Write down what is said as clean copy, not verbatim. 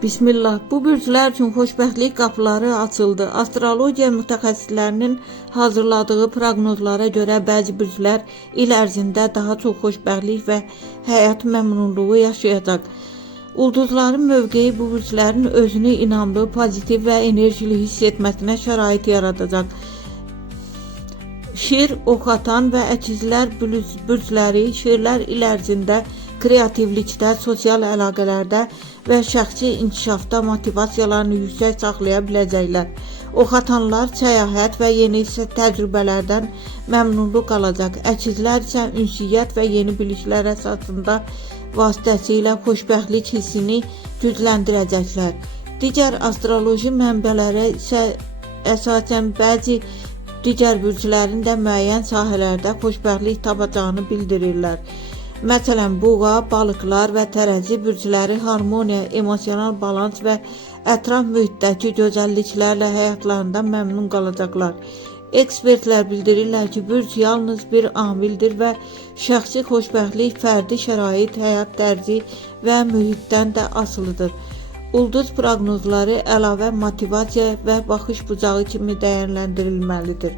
Bismillah, bu bürclər üçün xoşbəxtlik qapıları açıldı. Astrologiya mütəxəssislərinin hazırladığı proqnozlara görə bəzi bürclər il ərzində daha çox xoşbəxtlik və həyat məmnunluğu yaşayacaq. Ulduzların mövqeyi bu bürclərin özünü inamlı, pozitiv və enerjili hiss etməsinə şərait yaradacaq. Şir, oxatan və əkizlər bürcləri şirlər il ərzində kreativlikdə, sosial əlaqələrdə və şəxsi inkişafda motivasiyalarını yüksək saxlaya biləcəklər. Oxatanlar səyahət və yeni təcrübələrdən məmnunluq alacaq. Əkizlər isə ünsiyyət və yeni biliklər əsasında vasitəsilə xoşbəxtlik hissini gücləndirəcəklər. Digər astroloji mənbələrə isə əsasən bəzi digər bürclərin də müəyyən sahələrdə xoşbəxtlik tapacağını bildirirlər. Məsələn, boğa, balıqlar və tərəzi bürcləri harmoniya, emosional balans və ətraf mühitdəki gözəlliklərlə həyatlarından məmnun qalacaqlar. Ekspertlər bildirirlər ki, bürc yalnız bir amildir və şəxsi xoşbəxtlik fərdi şərait, həyat tərzi və mühitdən də asılıdır. Ulduz proqnozları əlavə motivasiya və baxış bucağı kimi dəyərləndirilməlidir.